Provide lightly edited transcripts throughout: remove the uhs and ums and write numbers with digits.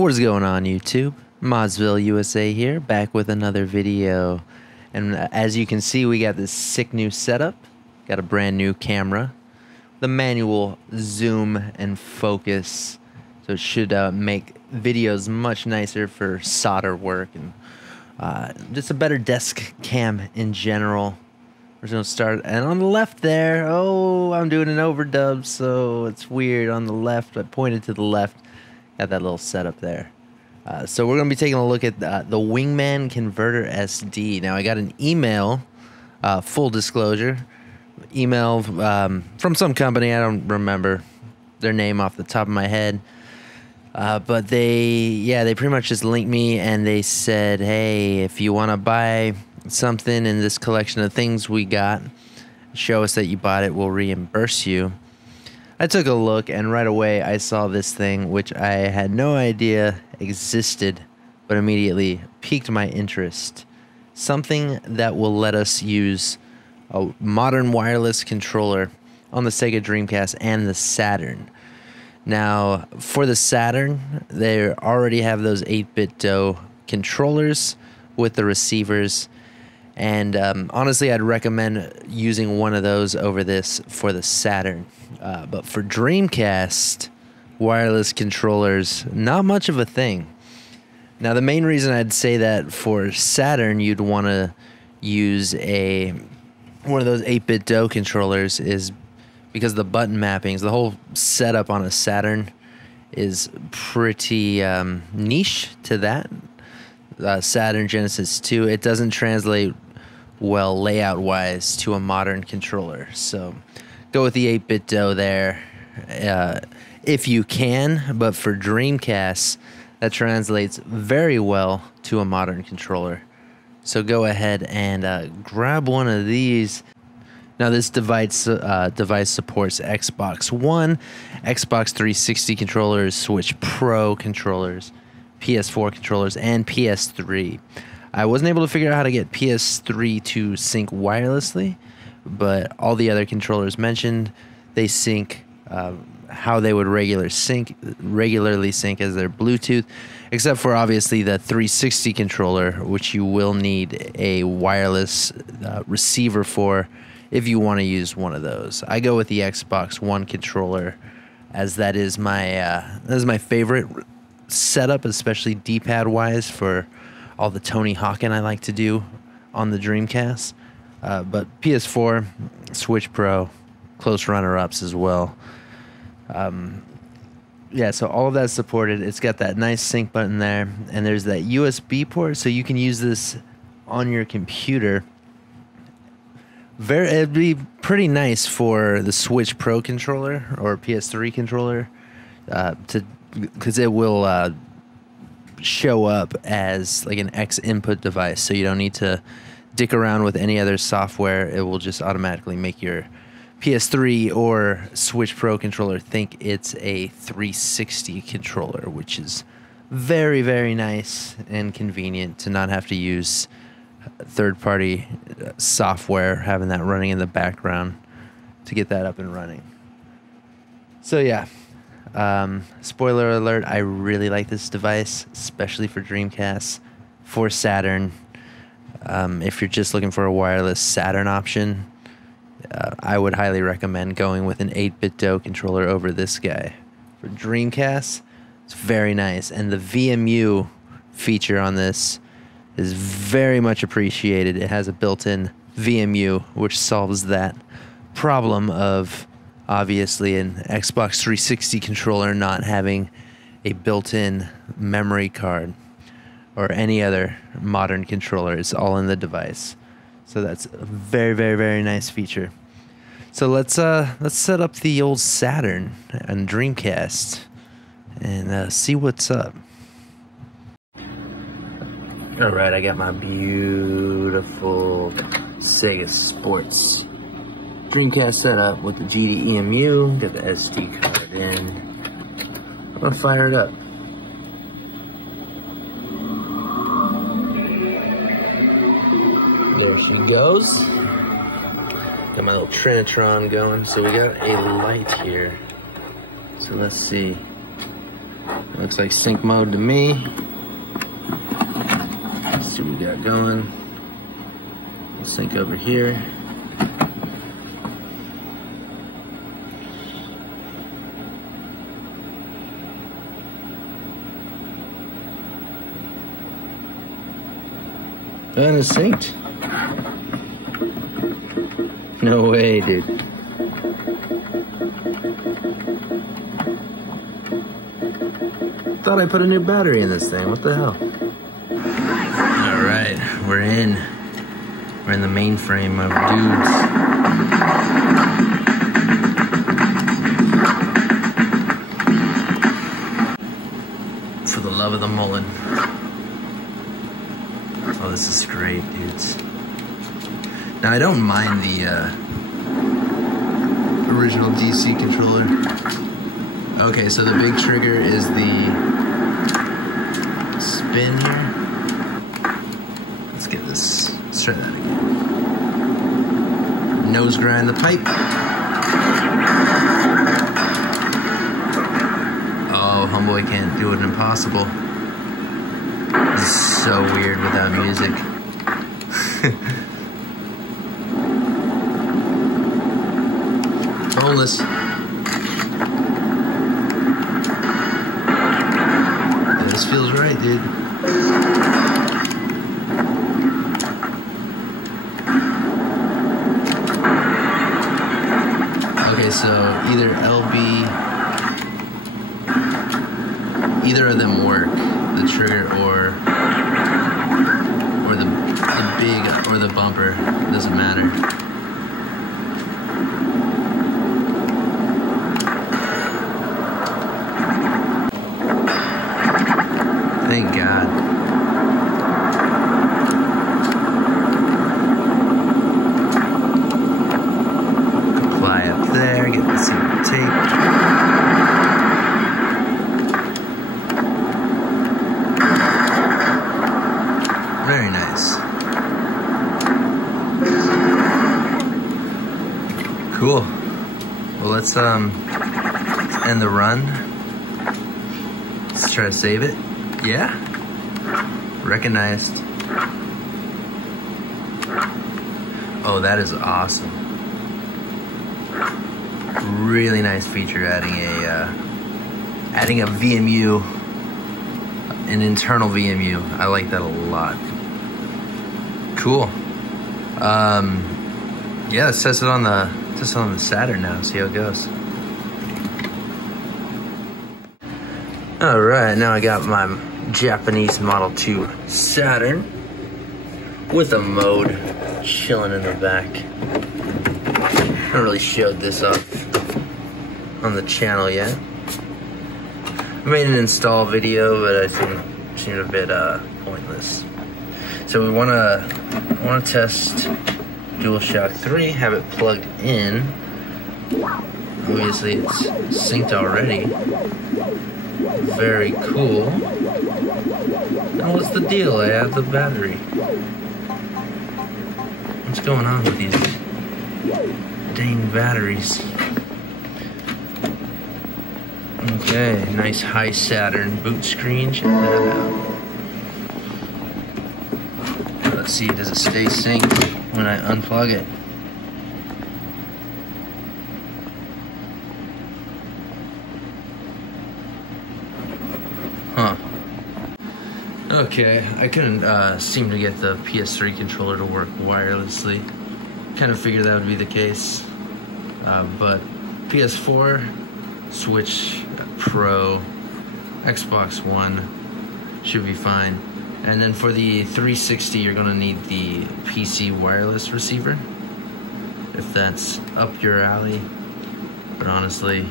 What is going on, YouTube? ModzvilleUSA here, back with another video. And as you can see, we got this sick new setup. Got a brand new camera, the manual zoom and focus, so it should make videos much nicer for solder work and just a better desk cam in general. We're just gonna start, and on the left there, oh, I'm doing an overdub, so it's weird. On the left, I pointed to the left, got that little setup there. So we're gonna be taking a look at the Wingman Converter SD. Now I got an email, full disclosure, email from some company. I don't remember their name off the top of my head, but they pretty much just linked me and they said, hey, if you want to buy something in this collection of things we got, show us that you bought it, we'll reimburse you. I took a look and right away I saw this thing which I had no idea existed, but immediately piqued my interest. Something that will let us use a modern wireless controller on the Sega Dreamcast and the Saturn. Now for the Saturn, they already have those 8-bit DOE controllers with the receivers. And honestly, I'd recommend using one of those over this for the Saturn. But for Dreamcast, wireless controllers, not much of a thing. Now, the main reason I'd say that for Saturn, you'd want to use one of those 8-bit DOE controllers is because the button mappings, the whole setup on a Saturn is pretty niche to that. Saturn Genesis 2, it doesn't translate well layout wise to a modern controller, so go with the 8-bit DOE there if you can. But for Dreamcast, that translates very well to a modern controller, so go ahead and grab one of these. Now this device supports Xbox One, Xbox 360 controllers, Switch Pro controllers, Ps4 controllers, and Ps3. I wasn't able to figure out how to get Ps3 to sync wirelessly, but all the other controllers mentioned, they sync how they would regularly sync as their Bluetooth, except for obviously the 360 controller, which you will need a wireless receiver for if you want to use one of those. I go with the Xbox One controller, as that is my favorite setup, especially D-pad wise, for all the Tony Hawkin I like to do on the Dreamcast. But PS4, Switch Pro, close runner-ups as well. Yeah, so all of that's supported. It's got that nice sync button there, and there's that USB port, so you can use this on your computer. It'd be pretty nice for the Switch Pro controller or PS3 controller, because it will show up as like an X input device, so you don't need to dick around with any other software. It will just automatically make your PS3 or Switch Pro controller think it's a 360 controller, which is very, very nice and convenient to not have to use third-party software, having that running in the background to get that up and running. So yeah, spoiler alert, I really like this device, especially for Dreamcast. For Saturn, if you're just looking for a wireless Saturn option, I would highly recommend going with an 8-bit DOE controller over this guy. For Dreamcast, it's very nice, and the VMU feature on this is very much appreciated. It has a built-in VMU, which solves that problem of obviously an Xbox 360 controller not having a built-in memory card or any other modern controller. It's all in the device. So that's a very, very, very nice feature. So let's set up the old Saturn and Dreamcast and see what's up. Alright, I got my beautiful Sega Sports Dreamcast set up with the GDEMU, got the SD card in. I'm gonna fire it up. There she goes. Got my little Trinitron going. So we got a light here. So let's see. Looks like sync mode to me. Let's see what we got going. We'll sync over here. And it's synced. No way, dude. Thought I put a new battery in this thing. What the hell? Alright, we're in. We're in the mainframe of dudes. For the love of the mullen. Oh, this is great, dudes. Now, I don't mind the original DC controller. Okay, so the big trigger is the spin here. Let's get this, let's try that again. Nose grind the pipe. Oh, homeboy can't do it impossible. This is so weird without music. Boneless. Yeah, this feels right, dude. Okay, so either either of them work, the trigger or the big or the bumper, doesn't matter. Thank God. Apply up there, get the single tape. Very nice. Cool. Well, let's end the run. Let's try to save it. Yeah, recognized. Oh, that is awesome. Really nice feature, adding a VMU, an internal VMU. I like that a lot. Cool. Yeah, let's test it on the Saturn now. See how it goes. All right, now I got my Japanese Model 2 Saturn with a mode chilling in the back. I haven't really showed this off on the channel yet. I made an install video, but I seemed a bit pointless. So we wanna test DualShock 3, have it plugged in. Obviously it's synced already. Very cool. Now what's the deal? I have the battery. What's going on with these dang batteries? Okay, nice high Saturn boot screen. Check that out. Let's see, does it stay synced when I unplug it? Huh. Okay, I couldn't seem to get the Ps3 controller to work wirelessly. Kind of figured that would be the case. But Ps4, Switch Pro, Xbox One should be fine. And then for the 360, you're gonna need the PC wireless receiver, if that's up your alley. But honestly,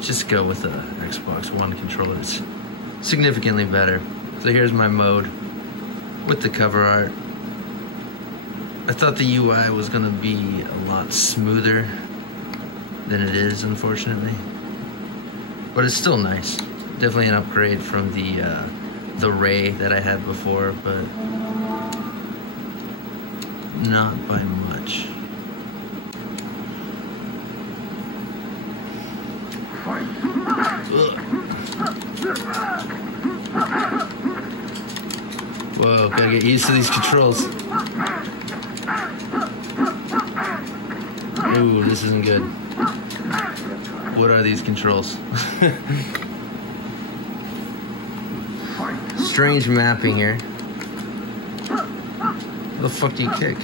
just go with the Xbox One controller. It's significantly better. So here's my mode with the cover art. I thought the UI was gonna be a lot smoother than it is, unfortunately. But it's still nice. Definitely an upgrade from the Ray that I had before, but not by much. Ugh. Whoa, gotta get used to these controls. Ooh, this isn't good. What are these controls? Strange mapping here. How the fuck do you kick?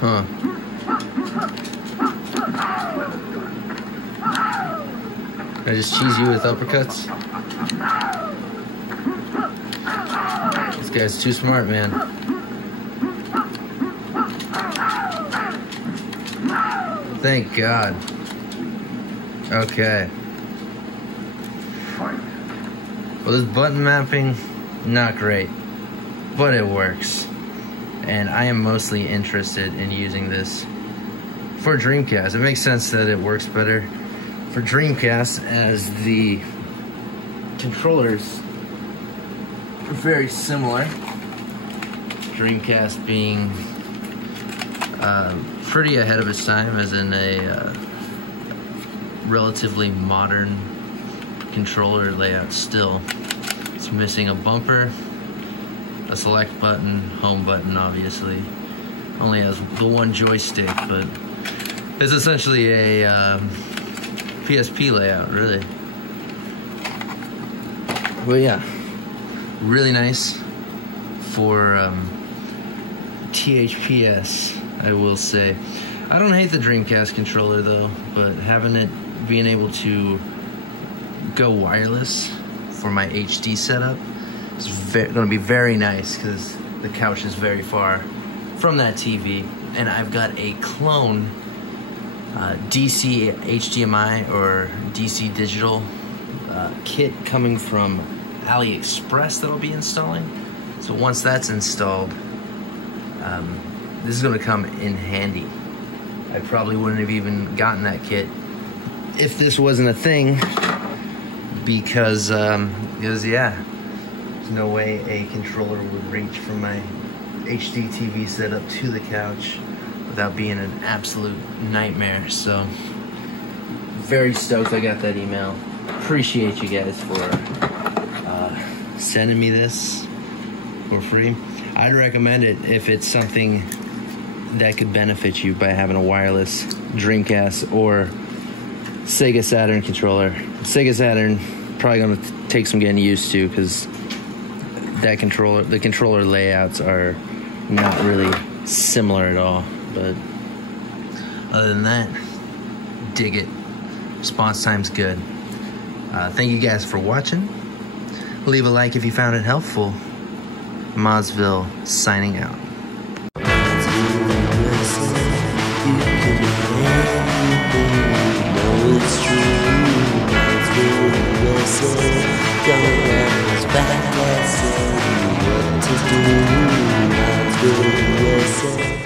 Huh. Can I just cheese you with uppercuts? This guy's too smart, man. Thank God. Okay. Well, this button mapping, not great, but it works. And I am mostly interested in using this for Dreamcast. It makes sense that it works better for Dreamcast as the controllers are very similar. Dreamcast being pretty ahead of its time, as in a relatively modern controller layout still. It's missing a bumper, a select button, home button obviously. Only has the one joystick, but it's essentially a PSP layout, really. Well, yeah, really nice for THPS, I will say. I don't hate the Dreamcast controller though, but having it, being able to go wireless for my HD setup is going to be very nice, because the couch is very far from that TV, and I've got a clone DC HDMI or DC digital kit coming from AliExpress that I'll be installing. So once that's installed, this is going to come in handy. I probably wouldn't have even gotten that kit if this wasn't a thing, because yeah, there's no way a controller would reach from my HD TV setup to the couch without being an absolute nightmare. So very stoked I got that email. Appreciate you guys for sending me this for free. I'd recommend it if it's something that could benefit you by having a wireless Dreamcast or Sega Saturn controller. Sega Saturn, probably gonna take some getting used to, because that controller, the controller layouts are not really similar at all. But other than that, dig it. Response time's good. Thank you guys for watching. Leave a like if you found it helpful. Modzville signing out. It's true, ModzvilleUSA. Going on as back, let's say what to do. ModzvilleUSA.